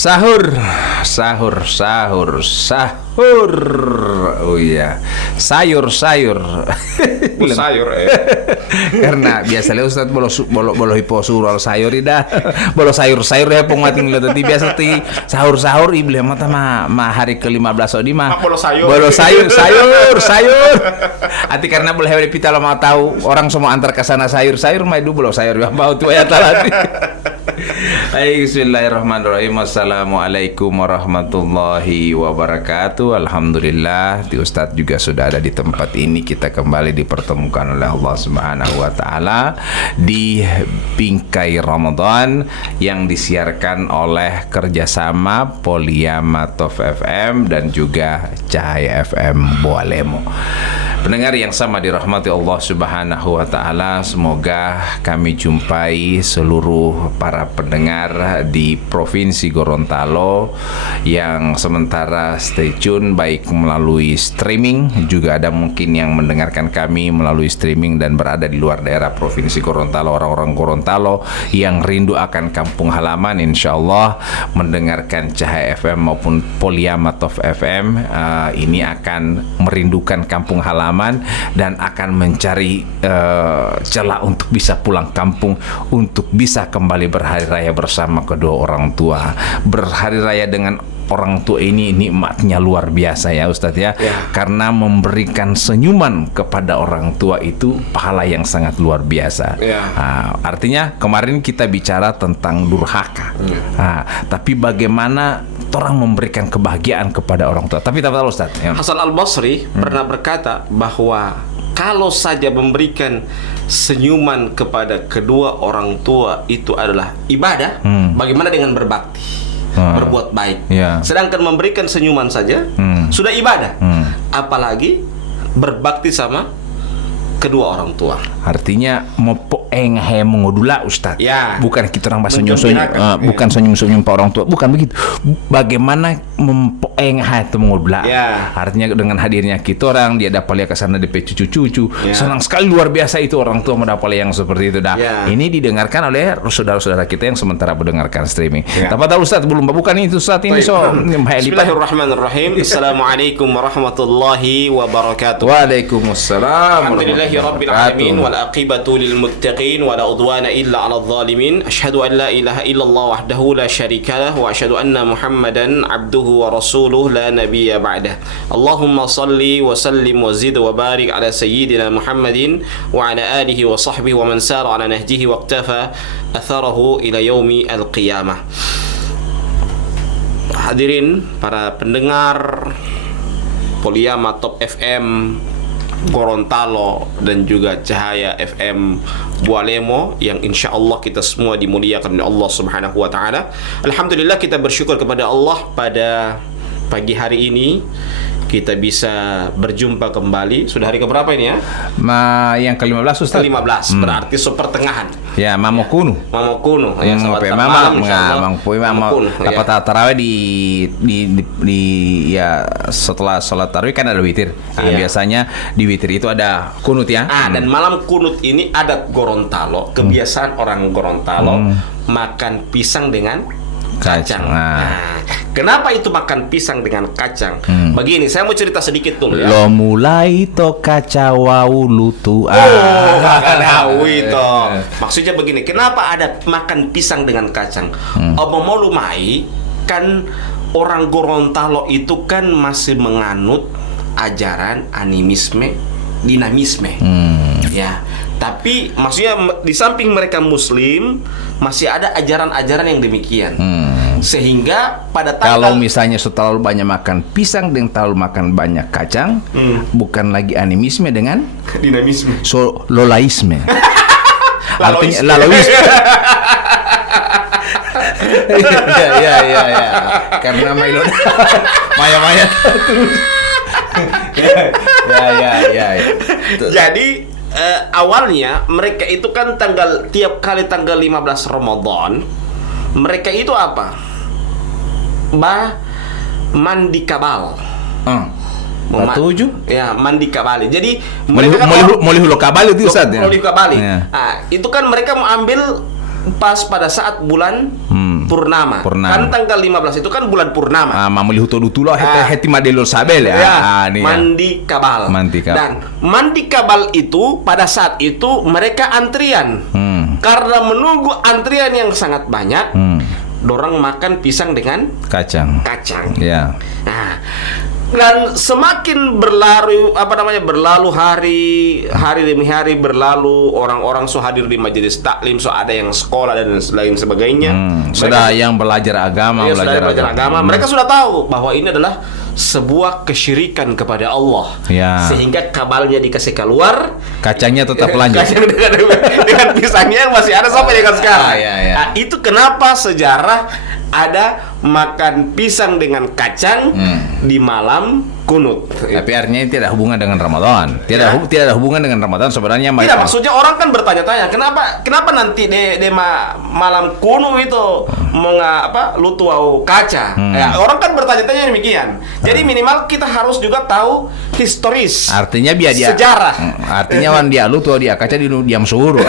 Sahur, sahur, sahur, sahur. Oh iya, sayur. Sayur Karena biasanya Ustaz bolo hipo suruh sayur ida, bolo sayur ya penguatin lo tadi biasa ti sahur iblis mata ma hari ke-15 odi mah bolo sayur. Ati karena boleh hari pita lo mau tahu orang semua antar ke sana sayur mah itu bolo sayur ya mau tuh ya talati. Bismillahirrahmanirrahim. Assalamualaikum warahmatullahi wabarakatuh. Alhamdulillah di Ustadz juga sudah ada di tempat ini. Kita kembali dipertemukan oleh Allah Subhanahu wa taala di Bingkai Ramadan yang disiarkan oleh kerjasama Poliamatov FM dan juga Cahaya FM Bualemo. Pendengar yang sama dirahmati Allah Subhanahu wa taala, semoga kami jumpai seluruh para pendengar di Provinsi Gorontalo yang sementara stay tune baik melalui streaming, juga ada mungkin yang mendengarkan kami melalui streaming dan berada di luar daerah Provinsi Gorontalo. Orang-orang Gorontalo yang rindu akan kampung halaman, insya Allah mendengarkan Cahaya FM maupun Poliamatov FM ini akan merindukan kampung halaman dan akan mencari celah untuk bisa pulang kampung, untuk bisa kembali berhari raya bersama kedua orang tua. Berhari raya dengan orang tua ini nikmatnya luar biasa ya Ustadz ya. Karena memberikan senyuman kepada orang tua itu pahala yang sangat luar biasa. Artinya kemarin kita bicara tentang durhaka, tapi bagaimana orang memberikan kebahagiaan kepada orang tua. Tapi tak tahu Ustadz ya. Hasan Al-Basri pernah berkata bahwa kalau saja memberikan senyuman kepada kedua orang tua itu adalah ibadah, bagaimana dengan berbakti, berbuat baik? Sedangkan memberikan senyuman saja sudah ibadah, apalagi berbakti sama kedua orang tua. Artinya mopoeng mengodula Ustaz. Bukan kita orang bahasa bukan senyum-senyum pak orang tua, bukan begitu. Bagaimana mempoeng itu mengodula. Artinya dengan hadirnya kita orang, dia dapat lihat ke sana DP cucu-cucu. Senang sekali luar biasa itu orang tua mendapat yang seperti itu dah. Ini didengarkan oleh saudara-saudara kita yang sementara mendengarkan streaming. Tapi tahu Ustaz belum bukan itu Ustaz ini Bismillahirrahmanirrahim. Assalamualaikum warahmatullahi wabarakatuh. Waalaikumsalam. Alhamdulillah Rabbil alamin wal aqibatu lil muttaqin wala udwana illa 'alal zalimin. Asyhadu an la ilaha illallah wahdahu la syarikalah wa asyhadu anna Muhammadan 'abduhu wa rasuluh la nabiyya ba'dah. Allahumma shalli wa sallim wa zid wa barik ala sayyidina Muhammadin wa ala alihi wa sahbihi wa man sara ala nahjihi wa iktafa atharahu ila yaumi al-qiyamah. Hadirin para pendengar Poliamatov FM Gorontalo dan juga Cahaya FM Bualemo yang insya Allah kita semua dimuliakan oleh Allah Subhanahu wa taala. Alhamdulillah kita bersyukur kepada Allah pada pagi hari ini kita bisa berjumpa kembali. Sudah hari keberapa ini ya? Yang ke-15 Ustaz. Ke-15 berarti sepertengahan. Ya, Mamo Kuno. Ya, sahabat malam dapat tarawih di ya setelah salat tarawih kan ada witir. Biasanya di witir itu ada kunut ya. Dan malam kunut ini adat Gorontalo, kebiasaan orang Gorontalo makan pisang dengan kacang. Kenapa itu makan pisang dengan kacang? Begini, saya mau cerita sedikit dulu ya. Lo mulai to kacawau lutu. Maksudnya begini, kenapa ada makan pisang dengan kacang? Mau lumai kan orang Gorontalo itu kan masih menganut ajaran animisme, dinamisme. Ya, tapi maksudnya di samping mereka Muslim masih ada ajaran-ajaran yang demikian. Sehingga pada kalau misalnya terlalu banyak makan pisang dan terlalu makan banyak kacang, bukan lagi animisme dengan dinamisme, lolaisme. Artinya laloisme. Ya. Karena maya terus. Ya. Jadi awalnya mereka itu kan tiap kali tanggal 15 Ramadan mereka itu apa? Mandi kabal. Tujuh? Ya, mandi kabali. Jadi mereka kan molihulo kabali itu Ustaz ya. Molihulo kabali. Itu kan mereka mau ambil pas pada saat bulan Purnama. Kan tanggal 15 itu kan bulan purnama. Mamuli huto dutulo heti madelol sabel ya. Mandi kabal. Dan mandi kabal itu pada saat itu mereka antrian. Karena menunggu antrian yang sangat banyak, dorang makan pisang dengan kacang. Ya. Nah, dan semakin berlalu hari demi hari berlalu, orang-orang hadir di majelis taklim, ada yang sekolah dan lain sebagainya. Sudah yang belajar agama, belajar agama. Mereka sudah tahu bahwa ini adalah sebuah kesyirikan kepada Allah. Sehingga kabalnya dikasih keluar, kacangnya tetap lanjut. Kacang dengan pisangnya yang masih ada sampai dengan sekarang. Nah, itu kenapa sejarah ada makan pisang dengan kacang di malam kunut. Tapi artinya ini tidak hubungan dengan Ramadan. Tidak ada hubungan dengan Ramadan sebenarnya. Tidak, maksudnya orang kan bertanya-tanya, kenapa nanti de malam kunut itu mau lutu au kaca. Orang kan bertanya-tanya demikian. Jadi minimal kita harus juga tahu historis. Artinya biar dia sejarah. Artinya wan dia lutu dia kaca di diam suruh.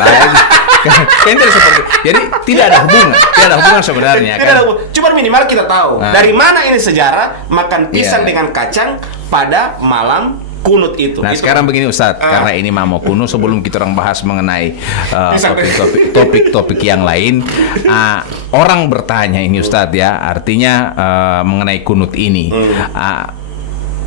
Kan tidak seperti. Jadi tidak ada hubungan sebenarnya. Tidak ada hubungan. Cuma minimal kita tahu dari mana ini sejarah makan pisang dengan kacang pada malam kunut itu. Nah, sekarang begini Ustadz, karena ini mau kunut, sebelum kita orang bahas mengenai topik-topik yang lain, orang bertanya ini Ustadz ya, artinya mengenai kunut ini,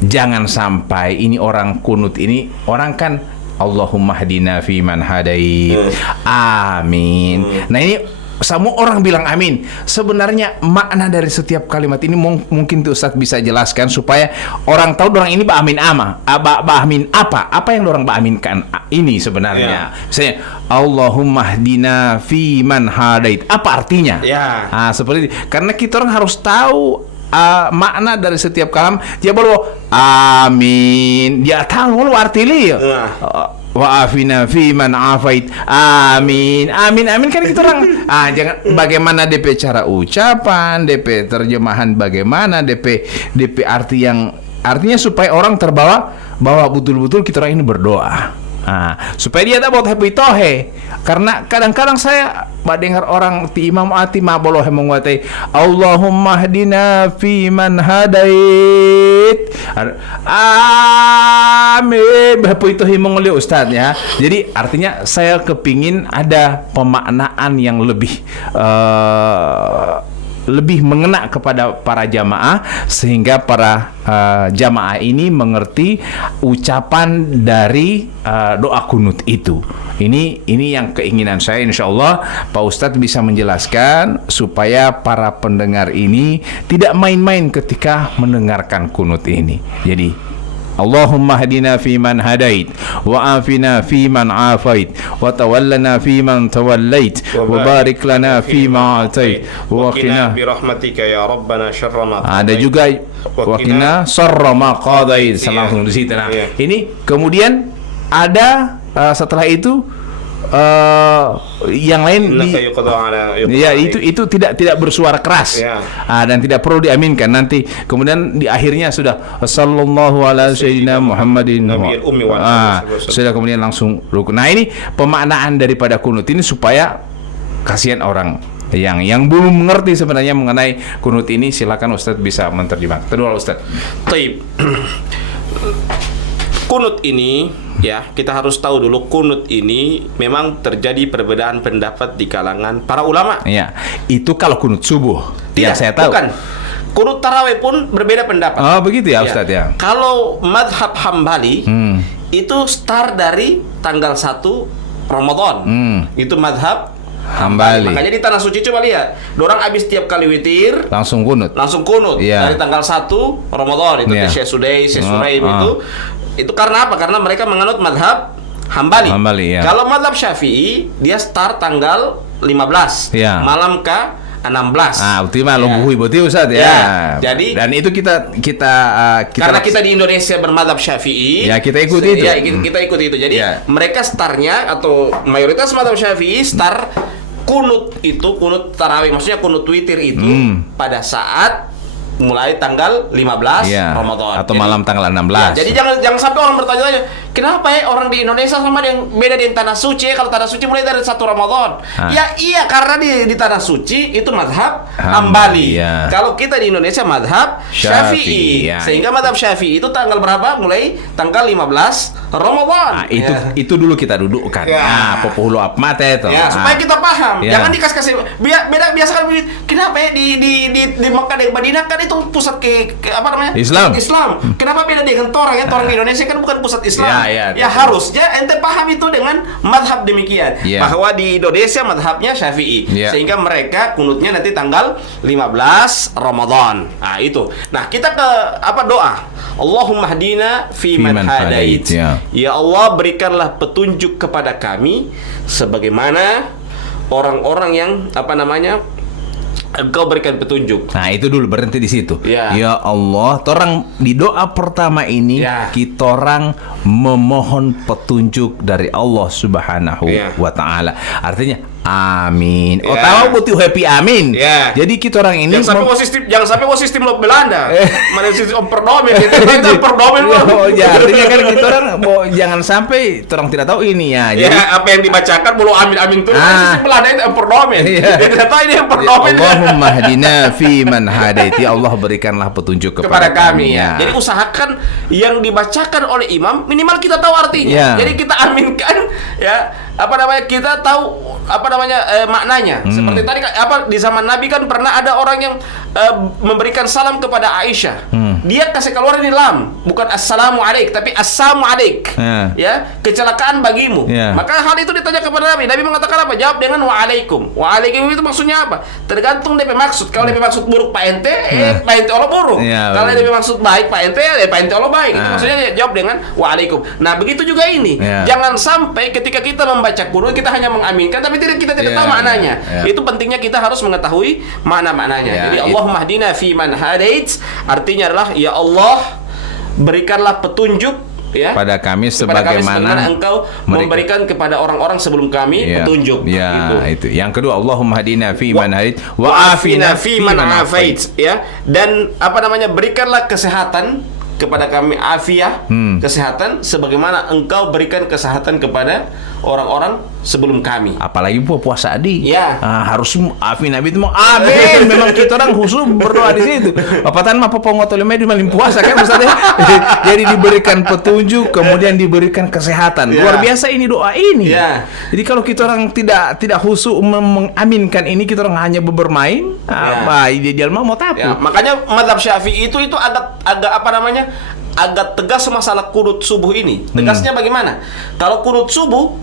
jangan sampai ini orang kunut ini, orang kan Allahumma hadina fi man hadait, amin. Nah ini semua orang bilang amin. Sebenarnya makna dari setiap kalimat ini mungkin tuh Ustadz bisa jelaskan supaya orang tahu orang ini ba'amin ba'amin apa yang orang ba'aminkan ini sebenarnya. Misalnya Allahumma hdina fi man hadait, apa artinya? Seperti itu. Karena kita orang harus tahu makna dari setiap kalam. Dia baru amin, dia tahu artinya. Wa afina fi man afait, amin kan kita orang jangan bagaimana DP cara ucapan, DP terjemahan bagaimana, DP artinya supaya orang terbawa bahwa betul-betul kita orang ini berdoa. Supaya dia tak buat happy tohe. Karena kadang-kadang saya dengar orang ti imam ati ma bolohe menguatai Allahumma hdina fi man hadait, amin happy tohe menguli Ustaz ya. Jadi artinya saya kepingin ada pemaknaan yang lebih mengena kepada para jamaah, sehingga para jamaah ini mengerti ucapan dari doa kunut itu. Ini yang keinginan saya. Insya Allah Pak Ustadz bisa menjelaskan supaya para pendengar ini tidak main-main ketika mendengarkan kunut ini. Jadi Allahumma hadina fi man hadait, wa afina fi man afait, wa tawallana fi man tawallait, wa barik lana fi ma atait, wa qina bi rahmatika ya rabbana syarra ma qadait. Ada juga wa qina syarra ma qadait. Langsung di situ. Nah, ini kemudian ada setelah itu yang lain itu tidak bersuara keras dan tidak perlu diaminkan. Nanti kemudian di akhirnya sudah sallallahu ala sayyidina Muhammadin sudah kemudian langsung rukun. Nah ini pemaknaan daripada kunut ini supaya kasihan orang yang belum mengerti sebenarnya mengenai kunut ini. Silakan Ustadz bisa menerjemahkan. Kedua Ustadz. Taib. Kunut ini kita harus tahu dulu, kunut ini memang terjadi perbedaan pendapat di kalangan para ulama. Itu kalau kunut subuh. Tidak, saya tahu. Bukan. Kunut tarawih pun berbeda pendapat. Oh begitu ya Ustadz ya. Kalau madhab Hambali itu start dari tanggal 1 Ramadan. Itu madhab Hambali. Makanya di Tanah Suci coba lihat, dorang habis tiap kali witir langsung kunut. Dari tanggal 1 Ramadan itu Syekh Suraim itu karena apa? Karena mereka menganut madhab Hambali. Kalau madhab Syafi'i dia start tanggal 15 malam ke 16. Ultima lombuhui betul Ustaz ya. Jadi dan itu kita karena kita di Indonesia bermadhab Syafi'i, kita ikuti itu. Kita ikuti itu. Jadi mereka startnya atau mayoritas madhab Syafi'i start kunut itu, kunut tarawih, maksudnya kunut witir itu pada saat mulai tanggal 15 Ramadan atau malam tanggal 16. Jadi jangan sampai orang bertanya-tanya, kenapa ya orang di Indonesia sama yang beda di tanah suci? Kalau tanah suci mulai dari 1 Ramadan. Ya iya, karena di tanah suci itu mazhab Hambali. Ya. Kalau kita di Indonesia mazhab Syafi'i. Ya. Sehingga mazhab Syafi'i itu tanggal berapa? Mulai tanggal 15 Ramadan. Nah, itu dulu kita dudukkan. Ya. Nah, populuh apa mata itu. Ya, supaya kita paham. Ya. Jangan dikasih beda biasa kan kenapa ya di Mekah dan Madinah kan itu pusat apa namanya? Islam. Kenapa beda dengan Torang ya? Torang di Indonesia kan bukan pusat Islam. Ya, harusnya ente paham itu dengan madhab demikian. Ya. Bahwa di Indonesia madhabnya Syafi'i. Ya. Sehingga mereka kunutnya nanti tanggal 15 Ramadan. Nah, itu. Nah, kita ke doa. Allahumma hdina fi man hadait. Ya Allah, berikanlah petunjuk kepada kami sebagaimana orang-orang yang Engkau berikan petunjuk. Nah, itu dulu berhenti di situ. Ya. Ya Allah, torang di doa pertama ini kita orang memohon petunjuk dari Allah Subhanahu wa taala. Artinya amin. Oh, tahu butuh happy amin. Jadi kita orang ini jangan sampai sistem lo Belanda. Mana sistem perdomen itu perdomen. Artinya kan kita orang jangan sampai orang tidak tahu ini ya. Jadi apa yang dibacakan mulu amin tuh. Sistem Belanda itu perdomen. Dia tidak tahu ini yang perdomen. Allahumma hdina fi man hadait. Ya Allah, berikanlah petunjuk kepada kami ya. Jadi usahakan yang dibacakan oleh imam minimal kita tahu artinya. Jadi kita aminkan ya, kita tahu maknanya. Seperti tadi di zaman Nabi kan pernah ada orang yang memberikan salam kepada Aisyah. Dia kasih keluar ini lam, bukan assalamu alaik tapi assamu alaik. Ya, kecelakaan bagimu. Maka hal itu ditanya kepada Nabi. Nabi mengatakan apa? Jawab dengan waalaikum. Waalaikum itu maksudnya apa? Tergantung DP maksud. Kalau DP maksud buruk Pak ente, Pak ente Allah buruk. Kalau DP maksud baik Pak ente, Pak ente Allah baik. Itu maksudnya dia jawab dengan waalaikum. Nah, begitu juga ini. Jangan sampai ketika kita membaca Quran kita hanya mengaminkan tapi kita tidak tahu maknanya. Itu pentingnya kita harus mengetahui makna-maknanya. Jadi Allahumma hdina fi man hadait artinya adalah ya Allah, berikanlah petunjuk pada kami sebagaimana Engkau memberikan kepada orang-orang sebelum kami petunjuk. Itu. Yang kedua, Allahumma hadina fi man hadait wa afina fi man afait. Dan berikanlah kesehatan kepada kami, afiah, kesehatan sebagaimana Engkau berikan kesehatan kepada orang-orang sebelum kami. Apalagi puasa adi. Harus afin nabi itu amin. Memang kita orang khusus berdoa di situ. Apatan mah popongotol di malam puasa kan Ustaz ya. Jadi diberikan petunjuk, kemudian diberikan kesehatan. Luar biasa ini doa ini. Jadi kalau kita orang tidak khusus mengaminkan ini, kita orang hanya bermain, ideal mau tapu. Makanya mazhab Syafi'i itu agak agak tegas masalah kunut subuh ini. Tegasnya bagaimana? Kalau kunut subuh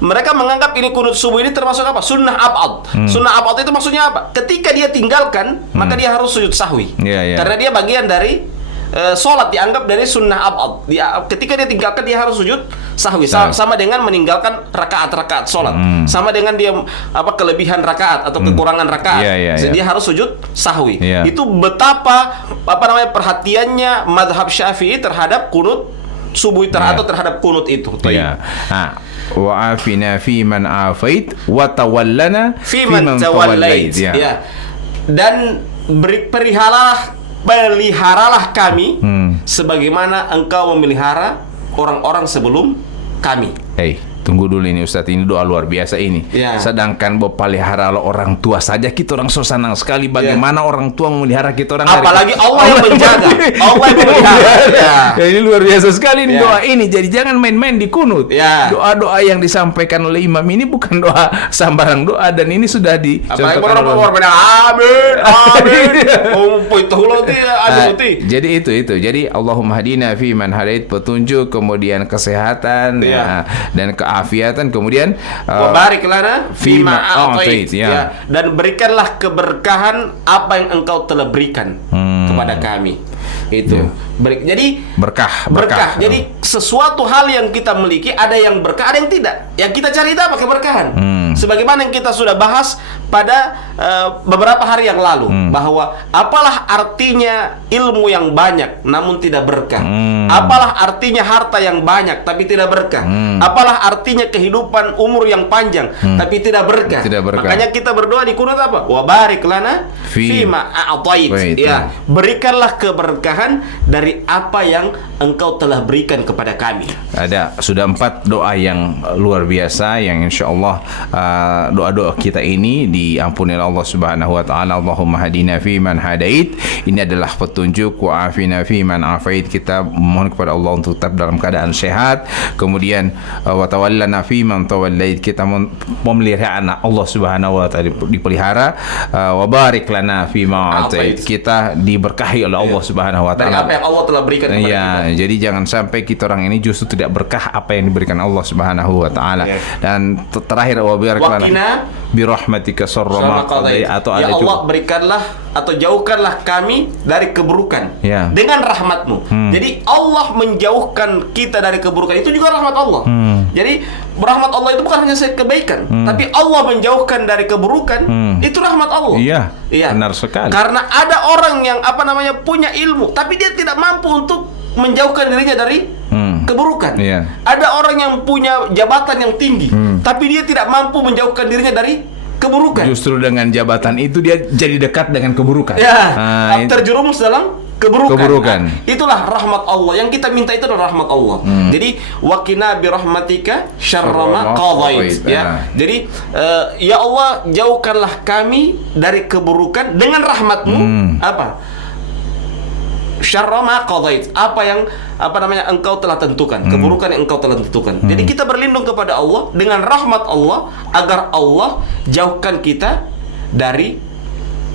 mereka menganggap ini kunut subuh ini termasuk apa? Sunnah abad. Sunnah abad itu maksudnya apa? Ketika dia tinggalkan, maka dia harus sujud sahwi. Karena dia bagian dari sholat, dianggap dari sunnah abad. Ketika dia tinggalkan, dia harus sujud sahwi. Sama dengan meninggalkan rakaat-rakaat sholat. Sama dengan dia kelebihan rakaat atau kekurangan rakaat. Dia harus sujud sahwi. Itu betapa perhatiannya mazhab Syafi'i terhadap kunut subuh terhadap kunut itu. Wa afina fi man afait wa tawallana fi man tawallait. Dan peliharalah kami sebagaimana Engkau memelihara orang-orang sebelum kami. Tunggu dulu ini Ustaz, ini doa luar biasa ini. Sedangkan pelihara orang tua saja kita orang so senang sekali. Bagaimana orang tua memelihara kita orang? Apalagi Allah yang menjaga, Allah yang memelihara. Ini luar biasa sekali ini doa ini. Jadi jangan main-main di kunut. Doa-doa yang disampaikan oleh imam ini bukan doa sembarang doa, dan ini sudah dicontohkan. Jadi itu. Jadi Allahumma hadina fi man hadait, petunjuk, kemudian kesehatan dan keafiatan, kemudian wabarik lana fima a'tait, dan berikanlah keberkahan apa yang Engkau telah berikan kepada kami. Itu jadi berkah. Jadi sesuatu hal yang kita miliki, ada yang berkah, ada yang tidak. Yang kita cari itu apa? Keberkahan. Sebagaimana yang kita sudah bahas pada beberapa hari yang lalu, bahwa apalah artinya ilmu yang banyak namun tidak berkah. Apalah artinya harta yang banyak tapi tidak berkah. Apalah artinya kehidupan umur yang panjang tapi tidak berkah. Makanya kita berdoa di kunut apa? Wa barik lana fima a'tait. Berikanlah keberkahan keberkahan dari apa yang Engkau telah berikan kepada kami. Ada sudah 4 doa yang luar biasa yang insyaallah doa-doa kita ini diampuni oleh Allah Subhanahu wa taala. Allahumma hadina fi man hadait. Ini adalah petunjuk, wa afina fi man afait. Kita mohon kepada Allah untuk tetap dalam keadaan sehat. Kemudian wa tawallana fi man tawallait. Kita memelihara anak Allah Subhanahu wa taala dipelihara. Wa barik lana fi ma atait. Kita diberkahi oleh Allah Subhanahu wa taala. Dari apa yang Allah telah berikan kepada kita. Jadi jangan sampai kita orang ini justru tidak berkah apa yang diberikan Allah Subhanahu wa taala. Dan terakhir wa barik lana bi rahmatika syarra ma qadait. Atau ya ada Allah juga berikanlah atau jauhkanlah kami dari keburukan dengan rahmat-Mu. Jadi Allah menjauhkan kita dari keburukan itu juga rahmat Allah. Jadi rahmat Allah itu bukan hanya kebaikan, tapi Allah menjauhkan dari keburukan itu rahmat Allah. Iya, benar sekali. Karena ada orang yang punya ilmu, tapi dia tidak mampu untuk menjauhkan dirinya dari keburukan. Ada orang yang punya jabatan yang tinggi, tapi dia tidak mampu menjauhkan dirinya dari keburukan. Justru dengan jabatan itu dia jadi dekat dengan keburukan. Terjerumus dalam keburukan. Itulah rahmat Allah. Yang kita minta itu adalah rahmat Allah. Jadi waqina bi rahmatika syarra ma qadait. Jadi ya Allah, jauhkanlah kami dari keburukan dengan rahmat-Mu. Syarra ma qadait. Apa yang Engkau telah tentukan, keburukan yang Engkau telah tentukan. Jadi kita berlindung kepada Allah dengan rahmat Allah agar Allah jauhkan kita dari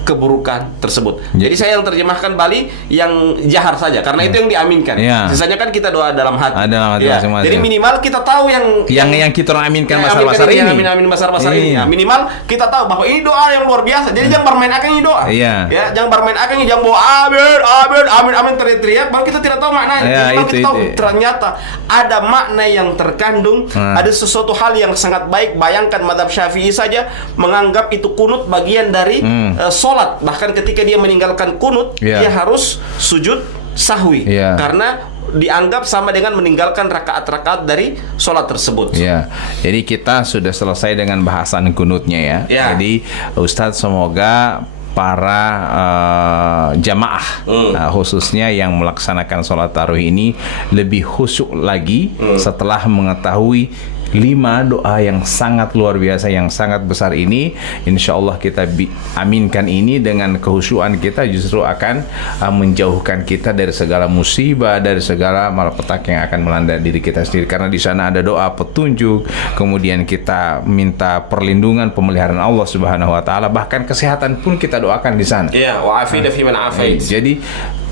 keburukan tersebut. Jadi saya yang terjemahkan Bali yang jahar saja karena itu yang diaminkan. Sisanya kan kita doa dalam hati. Masing-masing. Jadi minimal kita tahu yang kita orang aminkan besar-besar ini. Amin besar-besar ini. Minimal kita tahu bahwa ini doa yang luar biasa. Jadi jangan bermain akang ini doa. Jangan bermain akang, jangan bawa amin teriak-teriak baru kita tidak tahu maknanya. Kita tahu ternyata ada makna yang terkandung, ada sesuatu hal yang sangat baik. Bayangkan mazhab Syafi'i saja menganggap itu kunut bagian dari sholat. Bahkan ketika dia meninggalkan kunut, dia harus sujud sahwi karena dianggap sama dengan meninggalkan rakaat-rakaat dari sholat tersebut. Jadi kita sudah selesai dengan bahasan kunutnya ya. Jadi Ustadz, semoga para jamaah khususnya yang melaksanakan sholat tarawih ini lebih khusyuk lagi setelah mengetahui 5 doa yang sangat luar biasa, yang sangat besar ini. Insya Allah kita aminkan ini dengan kehusyuan kita justru akan menjauhkan kita dari segala musibah, dari segala malapetaka yang akan melanda diri kita sendiri. Karena di sana ada doa petunjuk, kemudian kita minta perlindungan, pemeliharaan Allah Subhanahu wa taala, bahkan kesehatan pun kita doakan di sana. Wa afina fi man afait. Jadi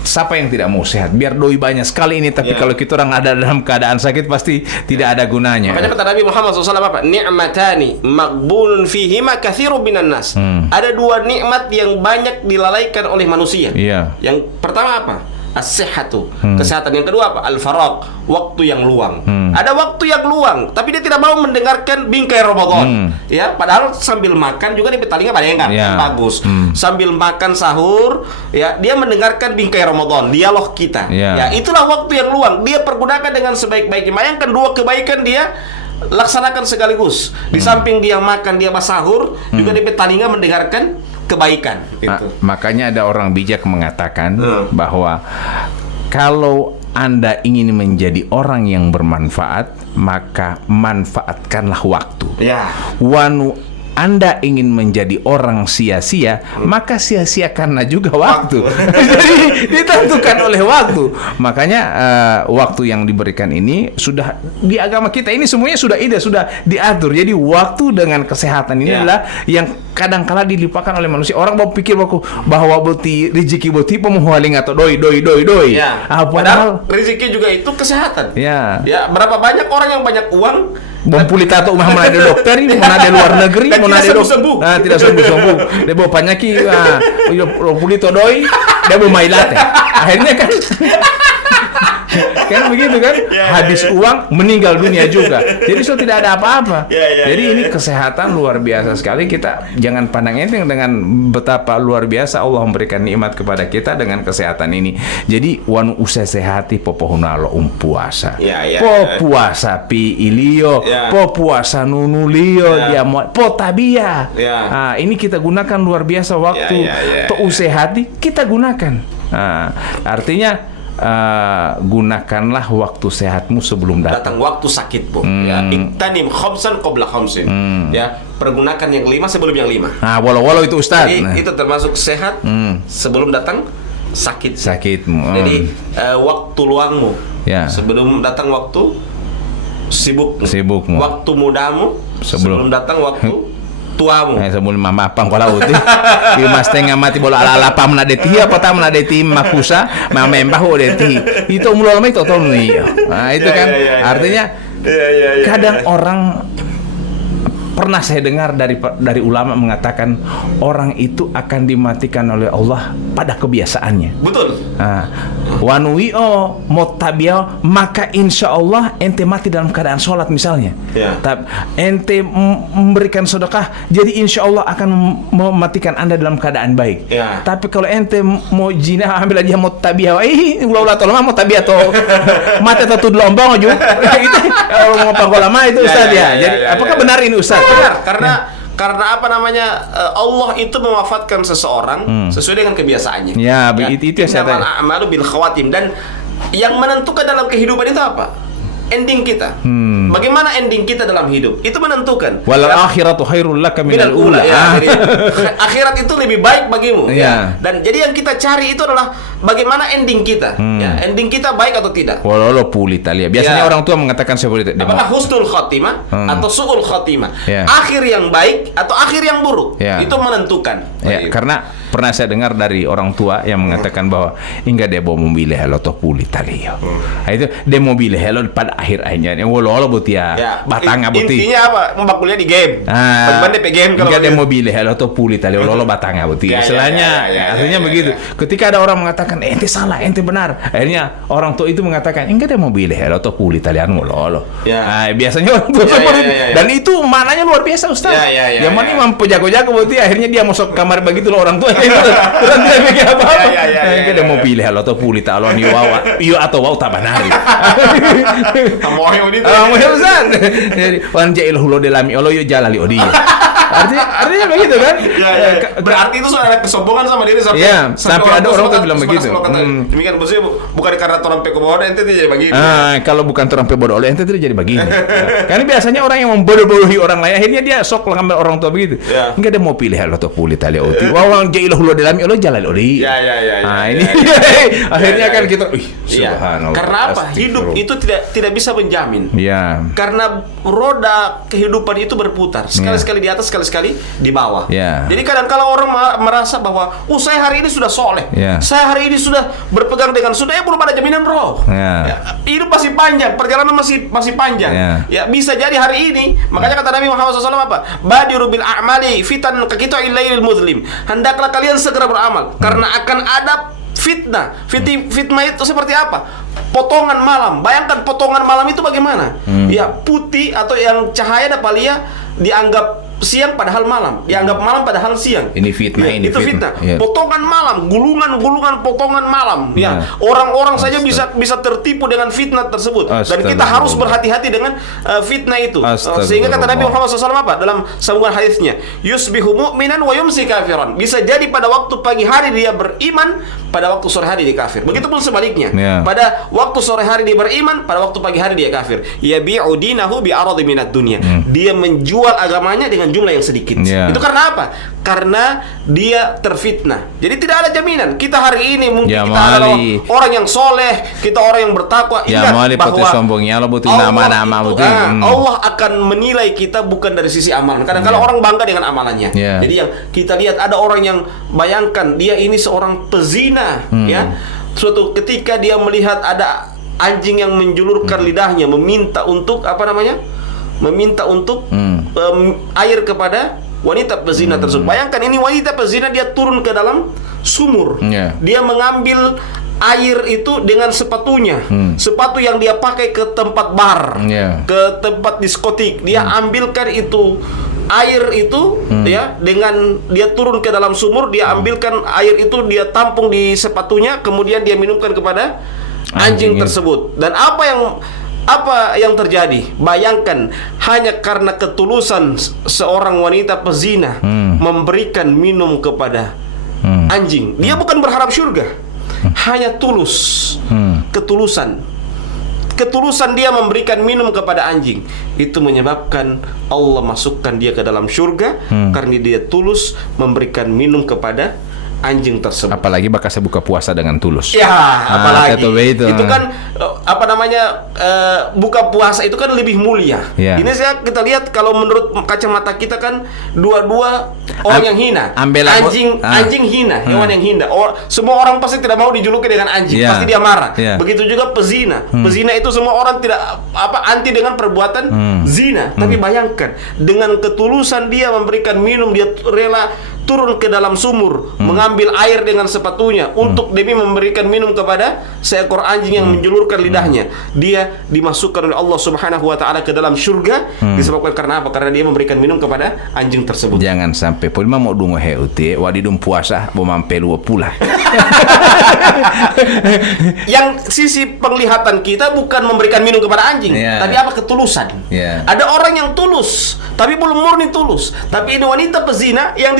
siapa yang tidak mau sehat? Biar doi banyak sekali ini, tapi kalau kita orang ada dalam keadaan sakit pasti tidak ada gunanya. Makanya kata Nabi Muhammad SAW apa? Ni'matani maghbunun fihima katsirun minan nas. Ada 2 nikmat yang banyak dilalaikan oleh manusia. Yang pertama apa? As-sihhatu, kesehatan. Yang kedua apa? Al-faraq, waktu yang luang. Ada waktu yang luang, tapi dia tidak mau mendengarkan bingkai Ramadan. Padahal sambil makan juga dia telinga pada enggak bagus. Sambil makan sahur, dia mendengarkan bingkai Ramadan, dialog kita. Itulah waktu yang luang. Dia pergunakan dengan sebaik-baiknya. Bayangkan 2 kebaikan dia laksanakan sekaligus. Di samping dia makan, dia sahur, juga dia telinga mendengarkan kebaikan. Makanya ada orang bijak mengatakan bahwa kalau Anda ingin menjadi orang yang bermanfaat, maka manfaatkanlah waktu. Anda ingin menjadi orang sia-sia, maka sia-siakanlah juga waktu. Jadi ditentukan oleh waktu. Makanya waktu yang diberikan ini sudah di agama kita ini semuanya sudah diatur. Jadi waktu dengan kesehatan ini adalah yang kadang-kala dilipakan oleh manusia. Orang mau pikir bahwa boti rezeki boti pemuhaling atau doi. Padahal rezeki juga itu kesehatan. Berapa banyak orang yang banyak uang Bompuli tato umah mana ada dokter ini, mana ada luar negeri, mana ada sembuh. Tidak sembuh. Dia bawa panyaki, bompuli todoi, dia bawa mailat. Akhirnya kan begitu kan, habis uang meninggal dunia juga. Jadi tidak ada apa-apa. Jadi ini kesehatan luar biasa sekali. Kita jangan pandang enteng dengan betapa luar biasa Allah memberikan nikmat kepada kita dengan kesehatan ini. Jadi wanu usah sehati popohunalo puasa. Puasa pi ilio, puasa nunulio dia po tabia. Ini kita gunakan luar biasa waktu to usahati kita gunakan. Artinya gunakanlah waktu sehatmu sebelum datang waktu sakitmu. Ya, iktanim khamsan qabla khamsin. Ya, pergunakan yang 5 sebelum yang 5. Walau itu Ustaz. Jadi itu termasuk sehat sebelum datang sakitmu. Jadi waktu luangmu sebelum datang waktu sibukmu. Waktu mudamu sebelum datang waktu tuamu. Sebelum mama pang kola uti. Ieu mas teh ngamati bola ala pam nadeti apa ta nadeti makusa mamembah odeti. Itu mulai mah itu nih. Nah, itu kan artinya kadang orang pernah saya dengar dari ulama mengatakan orang itu akan dimatikan oleh Allah pada kebiasaannya. Betul. Wanuio motabia, maka insya Allah ente mati dalam keadaan sholat misalnya. Ente memberikan sedekah, jadi insya Allah akan mematikan anda dalam keadaan baik. Tapi kalau ente mau zina ambil aja motabia, ulah tolong motabia to mati atau tuh lombong aja. Itu mau pangkolama itu Ustaz ya. Jadi apakah benar ini Ustaz? Benar, karena apa namanya Allah itu mewafatkan seseorang sesuai dengan kebiasaannya. Itu yang saya tanya. A'malu bil khawatim, dan yang menentukan dalam kehidupan itu apa? Ending kita. Bagaimana ending kita dalam hidup? Itu menentukan. Wal akhiratu khairul laka minal ula. Jadi, akhirat itu lebih baik bagimu. Dan jadi yang kita cari itu adalah bagaimana ending kita. Ending kita baik atau tidak. Walau pulih talia. Biasanya orang tua mengatakan seperti itu. Apakah husnul khatimah atau su'ul khatimah? Akhir yang baik atau akhir yang buruk? Itu menentukan. Karena pernah saya dengar dari orang tua yang mengatakan bahwa hingga dia mau memilih helo atau pulih talia. Itu dia mau pilih helo pada akhir akhirnya. Walau butia batang buti. Intinya apa? Mau kuliah di game. Bagaimana DP game kalau dia mau pilih helo atau pulih talia. Walau batang buti. Istilahnya artinya begitu. Ketika ada orang mengatakan ente salah, ente benar. Akhirnya orang tua itu mengatakan enggak dia mau pilih helo atau pulih talian walau. Biasanya orang tua seperti itu. Dan itu maknanya luar biasa Ustaz. Yang mana imam pejago-jago buti akhirnya dia masuk kamar begitu loh orang tua. Terus dia mikir apa-apa. Enggak dia mau pilih helo atau pulih talon iyo atau wau tak benar. Mau Ustaz. Jadi wan jail hulo delami olo yo jalali odi. Artinya begitu kan? Berarti itu sudah ada kesombongan sama diri sampai ada orang tuh bilang begitu. Demikian maksudnya bukan karena orang peko bodoh ente tidak jadi begini. Kalau bukan orang peko bodoh ente tidak jadi begini. Karena biasanya orang yang membodoh-bodohi orang lain akhirnya dia sok ngambil orang tua begitu. Enggak dia mau pilih hal atau pulih tali oti. Wawang jail hulo delami olo jalali odi. Ini akhirnya kan kita subhanallah. Karena apa? Hidup itu tidak bisa menjamin. Karena roda kehidupan itu berputar. Sekali-sekali di atas, sekali-sekali di bawah. Jadi kadang-kala orang merasa bahwa saya hari ini sudah soleh, saya hari ini sudah berpegang dengan sunnah, belum ada jaminan roh. Hidup masih panjang, perjalanan masih panjang. Bisa jadi hari ini, makanya kata Nabi Muhammad SAW apa? Badiru bil a'mali fitan kakita ilailil muslim. Hendaklah kalian segera beramal karena akan ada fitnah. Fitnah itu seperti apa? Potongan malam. Bayangkan potongan malam itu bagaimana? Putih atau yang cahaya dapalia dianggap siang padahal malam, dianggap malam padahal siang. Ini fitnah, itu fitnah. Potongan malam, gulungan potongan malam. Orang-orang saja bisa tertipu dengan fitnah tersebut. Dan kita harus berhati-hati dengan fitnah itu. Sehingga kata Nabi Muhammad SAW apa dalam sambungan hadisnya, yusbihu mu'minan wa yumsi kafiran. Bisa jadi pada waktu pagi hari dia beriman, pada waktu sore hari dia kafir. Begitupun sebaliknya. Pada waktu sore hari dia beriman, pada waktu pagi hari dia kafir. Yabi'u dinahu bi'aradi minad dunya. Dia menjual agamanya dengan jumlah yang sedikit. Itu karena apa? Karena dia terfitnah. Jadi tidak ada jaminan. Kita hari ini mungkin kita adalah orang yang soleh, kita orang yang bertakwa. Ingat bahwa Allah akan menilai kita bukan dari sisi amalan. Kadang-kadang orang bangga dengan amalannya. Jadi yang kita lihat ada orang yang bayangkan dia ini seorang pezina, suatu ketika dia melihat ada anjing yang menjulurkan lidahnya meminta untuk meminta untuk air kepada wanita pezina tersebut. Bayangkan ini wanita pezina, dia turun ke dalam sumur. Dia mengambil air itu dengan sepatunya. Sepatu yang dia pakai ke tempat bar, ke tempat diskotik. Dia ambilkan itu air itu dengan dia turun ke dalam sumur, dia ambilkan air itu, dia tampung di sepatunya, kemudian dia minumkan kepada anjing tersebut. Dan apa yang terjadi? Bayangkan, hanya karena ketulusan seorang wanita pezina memberikan minum kepada anjing. Dia bukan berharap surga. hanya tulus, ketulusan dia memberikan minum kepada anjing, itu menyebabkan Allah masukkan dia ke dalam surga karena dia tulus memberikan minum kepada anjing tersebut. Apalagi bakal saya buka puasa dengan tulus. Ya, apalagi itu kan buka puasa itu kan lebih mulia. Ya. Ini kita lihat kalau menurut kacamata kita kan dua-dua orang yang hina. Anjing hina, hewan yang hina. Semua orang pasti tidak mau dijuluki dengan anjing, pasti dia marah. Begitu juga pezina. Pezina itu semua orang tidak anti dengan perbuatan zina. Tapi bayangkan dengan ketulusan dia memberikan minum, dia rela turun ke dalam sumur, mengambil air dengan sepatunya untuk demi memberikan minum kepada seekor anjing yang menjulurkan lidahnya. Dia dimasukkan oleh Allah Subhanahu wa taala ke dalam surga disebabkan karena apa? Karena dia memberikan minum kepada anjing tersebut. Jangan sampai pulma mau dungo heute wadidum puasa mau mampe lua pula. Yang sisi penglihatan kita bukan memberikan minum kepada anjing, tapi apa? Ketulusan. Ada orang yang tulus tapi belum murni tulus. Tapi ini wanita pezina yang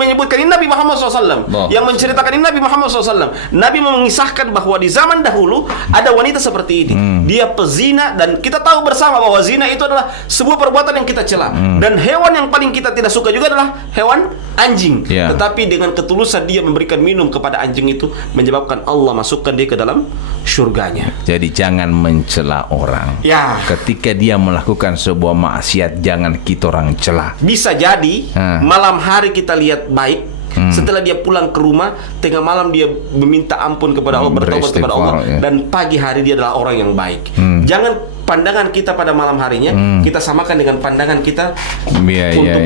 menyebutkan ini Nabi Muhammad SAW, yang menceritakan ini Nabi Muhammad SAW. Nabi mengisahkan bahwa di zaman dahulu ada wanita seperti ini. Dia pezina dan kita tahu bersama bahwa zina itu adalah sebuah perbuatan yang kita cela. Dan hewan yang paling kita tidak suka juga adalah hewan anjing. Tetapi dengan ketulusan dia memberikan minum kepada anjing itu menyebabkan Allah masukkan dia ke dalam surganya. Jadi jangan mencela orang. Ketika dia melakukan sebuah maksiat, jangan kita orang cela. Bisa jadi malam hari kita lihat baik, setelah dia pulang ke rumah tengah malam dia meminta ampun kepada Allah, bertobat kepada Allah, dan pagi hari dia adalah orang yang baik. Jangan pandangan kita pada malam harinya kita samakan dengan pandangan kita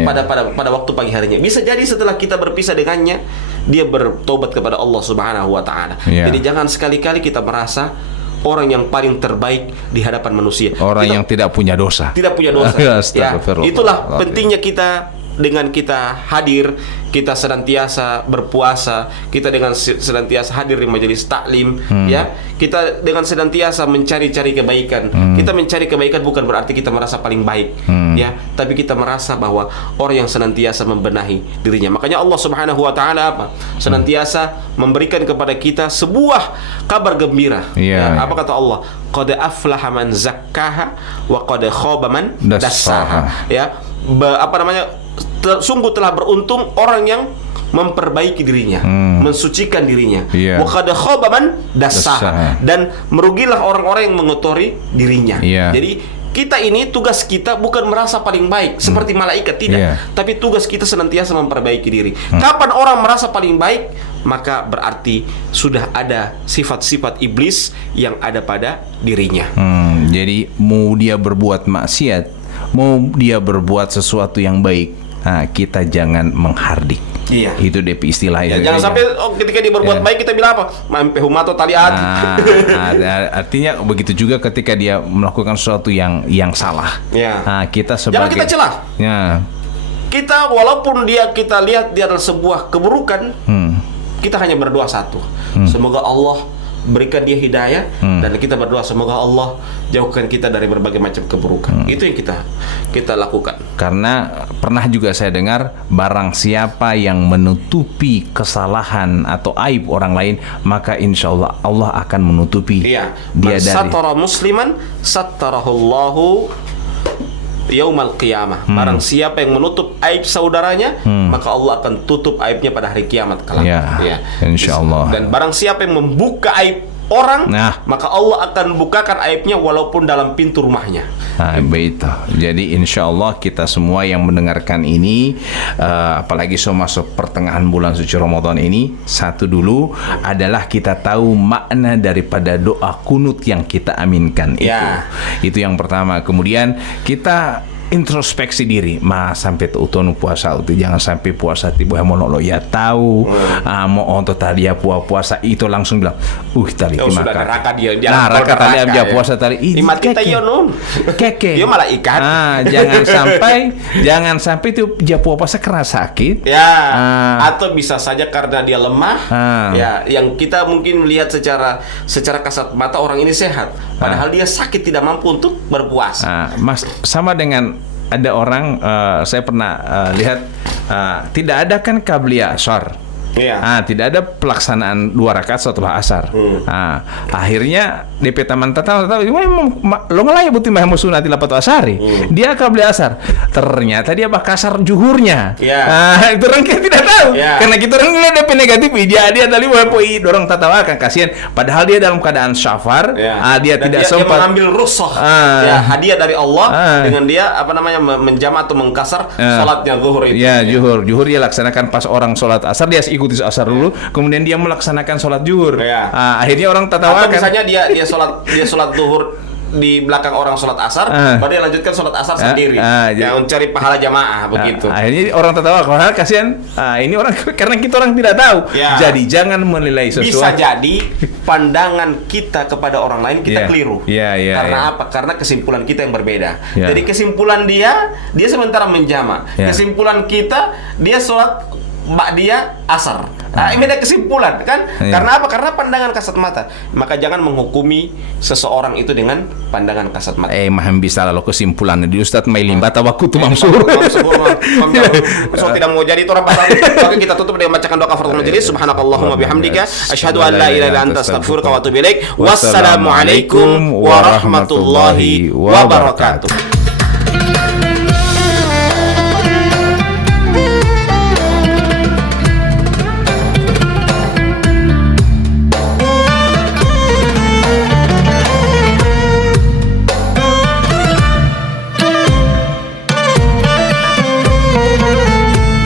pada waktu pagi harinya. Bisa jadi setelah kita berpisah dengannya dia bertobat kepada Allah Subhanahu wa taala. Jadi jangan sekali-kali kita merasa orang yang paling terbaik di hadapan manusia. Yang tidak punya dosa. Tidak punya dosa. Itulah pentingnya kita dengan kita hadir, kita senantiasa berpuasa, kita dengan senantiasa hadir di majelis taklim, kita dengan senantiasa mencari-cari kebaikan. Kita mencari kebaikan bukan berarti kita merasa paling baik, tapi kita merasa bahwa orang yang senantiasa membenahi dirinya. Makanya Allah Subhanahu wa taala senantiasa memberikan kepada kita sebuah kabar gembira. Apa kata Allah? Qad aflaha man zakkaha wa qad khaba man dassaha. Sungguh telah beruntung orang yang memperbaiki dirinya, mensucikan dirinya. Wa qad khaba man dassaha, dan merugilah orang-orang yang mengotori dirinya. Jadi kita ini tugas kita bukan merasa paling baik seperti malaikat, tidak. Tapi tugas kita senantiasa memperbaiki diri. Kapan orang merasa paling baik, maka berarti sudah ada sifat-sifat iblis yang ada pada dirinya. Jadi mau dia berbuat maksiat, mau dia berbuat sesuatu yang baik, kita jangan menghardik. Itu DP istilah itu. Jangan sampai ketika dia berbuat baik kita bilang apa? Mampe humato taliati. Artinya begitu juga ketika dia melakukan sesuatu yang salah. Kita sebagai jangan kita celah. Kita walaupun kita lihat dia adalah sebuah keburukan, kita hanya berdoa satu. Semoga Allah berikan dia hidayah, dan kita berdoa semoga Allah jauhkan kita dari berbagai macam keburukan. Itu yang kita lakukan. Karena pernah juga saya dengar, barang siapa yang menutupi kesalahan atau aib orang lain, maka insya Allah Allah akan menutupi dia dari satara musliman sattarahullahu yaumal qiyamah. Barang siapa yang menutup aib saudaranya, maka Allah akan tutup aibnya pada hari kiamat kelak. Insyaallah. Dan barang siapa yang membuka aib orang, maka Allah akan bukakan aibnya walaupun dalam pintu rumahnya. Begitu. Jadi insyaallah kita semua yang mendengarkan ini, apalagi masuk pertengahan bulan suci Ramadan ini, satu dulu adalah kita tahu makna daripada doa kunut yang kita aminkan itu yang pertama. Kemudian kita introspeksi diri, sampai utonu puasa itu jangan sampai puasa tiba mono lo ya tahu mau untuk tadi ya puasa itu langsung bilang tadi sudah neraka dia neraka tadi dia puasa tadi imat kita keke dia malah ikan. jangan sampai itu dia puasa karena sakit atau bisa saja karena dia lemah yang kita mungkin melihat secara kasat mata orang ini sehat padahal dia sakit tidak mampu untuk berpuasa. Mas, sama dengan ada orang saya pernah lihat tidak ada kan qabliyah ashar. Iya. Tidak ada pelaksanaan 2 rakaat setelah asar. Akhirnya DP taman tahu lo ngelaya buti mah sunati lapatu asari. Dia akan beli asar. Ternyata dia bakal asar juhurnya. Itu orang kita tidak tahu. Karena kita orang lihat DP negatif, dia tadi wapoi dorong tatawakan kasihan. Padahal dia dalam keadaan syafar, dia tidak sempat. Dia mengambil rukhsah, hadiah dari Allah dengan dia menjama atau mengkasar salatnya zuhur itu. Ya, juhur dia laksanakan pas orang sholat asar, dia ikuti asar dulu, kemudian dia melaksanakan sholat juhur. Akhirnya orang tatawakan. Atau misalnya dia sholat zuhur di belakang orang sholat asar, baru dia lanjutkan sholat asar sendiri. Mencari pahala jamaah begitu. Akhirnya orang tertawa, karena kasihan. Ini orang karena kita orang tidak tahu. Jadi jangan menilai sesuatu. Bisa jadi pandangan kita kepada orang lain kita keliru. Karena apa? Karena kesimpulan kita yang berbeda. Jadi kesimpulan dia sementara menjama. Kesimpulan kita, dia sholat dia asar. Ini ada kesimpulan kan? Karena apa? Karena pandangan kasat mata. Maka jangan menghukumi seseorang itu dengan pandangan kasat mata. Maham bisa lalu kesimpulannya di Ustadz Mailin bata waktu tu mamsur. So tidak mau jadi itu orang pasal. Maka kita tutup dengan membacakan doa kafaratul majelis. Subhanakallahumma bihamdika asyhadu an la ilaha illa anta astaghfiruka wa atubu ilaik. Wassalamualaikum warahmatullahi wabarakatuh.